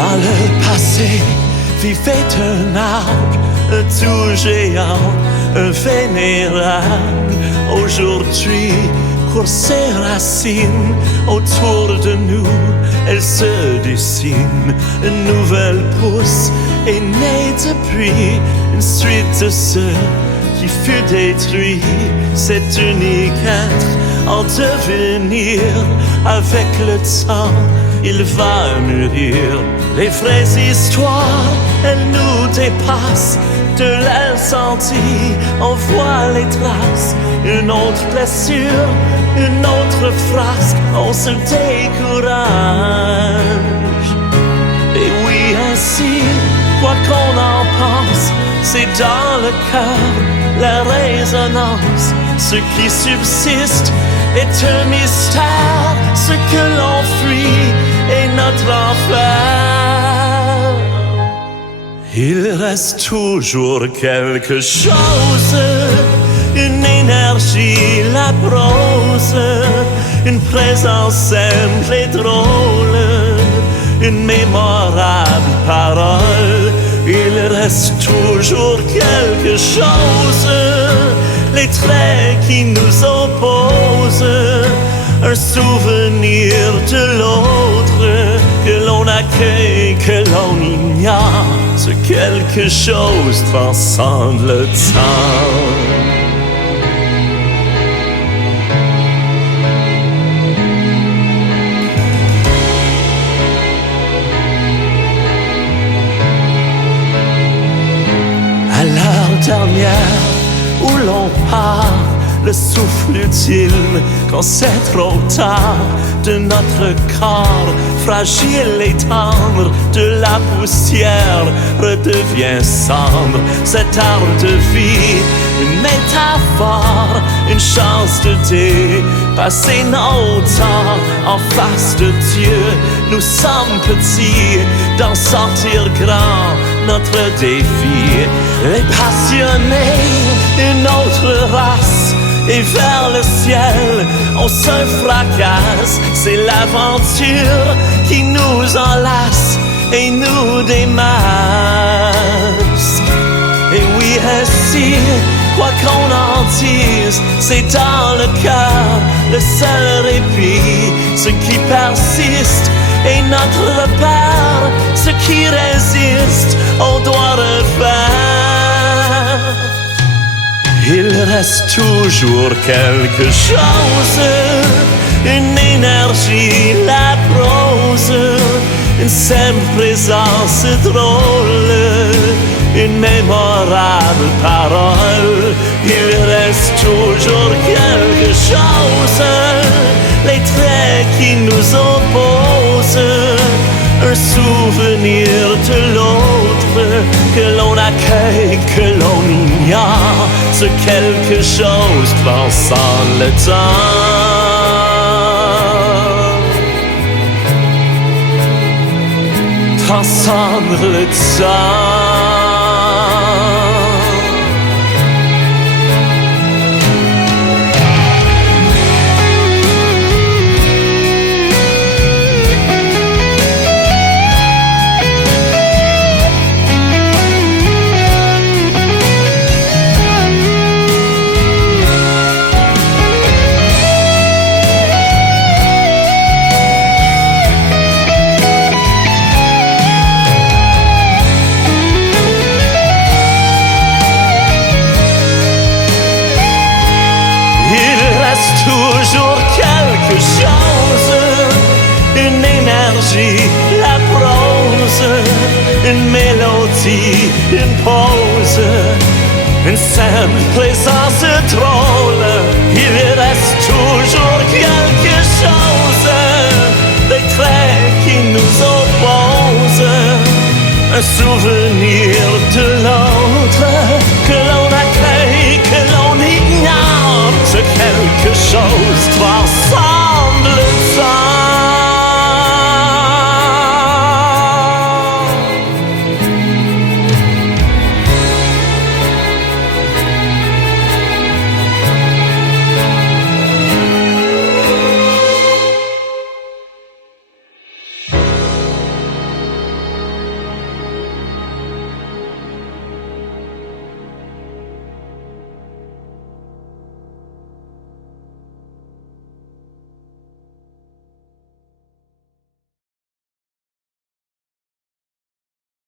Dans le passé vivait un arbre tout géant, vénérable. Aujourd'hui, court ses racines autour de nous, elle se dessine. Une nouvelle pousse est née depuis une suite de ceux qui fut détruit. Cet unique être en devenir, avec le temps, il va mûrir. Les vraies histoires, elles nous dépassent. De l'incendie, on voit les traces. Une autre blessure, une autre frasque, on se décourage. Et oui, ainsi, quoi qu'on en pense, c'est dans le cœur la résonance. Ce qui subsiste est un mystère. Ce que l'on fuit est notre enfer. Il reste toujours quelque chose, une énergie, la prose, une présence simple et drôle, une mémorable parole. Il reste toujours quelque chose, les traits qui nous opposent, un souvenir de l'autre que l'on accueille, que l'on ignore. Ce quelque chose transcende le temps. À l'heure dernière où l'on part, le souffle ultime quand c'est trop tard de notre corps fragile et tendre, de la poussière redevient cendre. Cet arbre de vie, une métaphore, une chance de dépasser nos temps en face de Dieu. Nous sommes petits, d'en sortir grand, notre défi. Les passionnés, une autre race, et vers le ciel, on se fracasse. C'est l'aventure qui nous enlace et nous démasque. Et oui, ainsi, quoi qu'on en dise, c'est dans le cœur le seul répit. Ce qui persiste est notre repère, ce qui résiste, on doit refaire. Il reste toujours quelque chose, une énergie, la prose, une simple présence drôle, une mémorable parole. Il reste toujours quelque chose, les traits qui nous opposent, un souvenir de l'autre que l'on accueille, que l'on ignore. Ce quelque chose transcende le temps, transcende le temps. Toujours quelque chose, une énergie, la prose, une mélodie, une pause, une simple présence drôle. Il reste toujours quelque chose, des traits qui nous opposent, un souvenir de l'autre que l'on accueille, que l'on ignore. Ce quelque chose transcende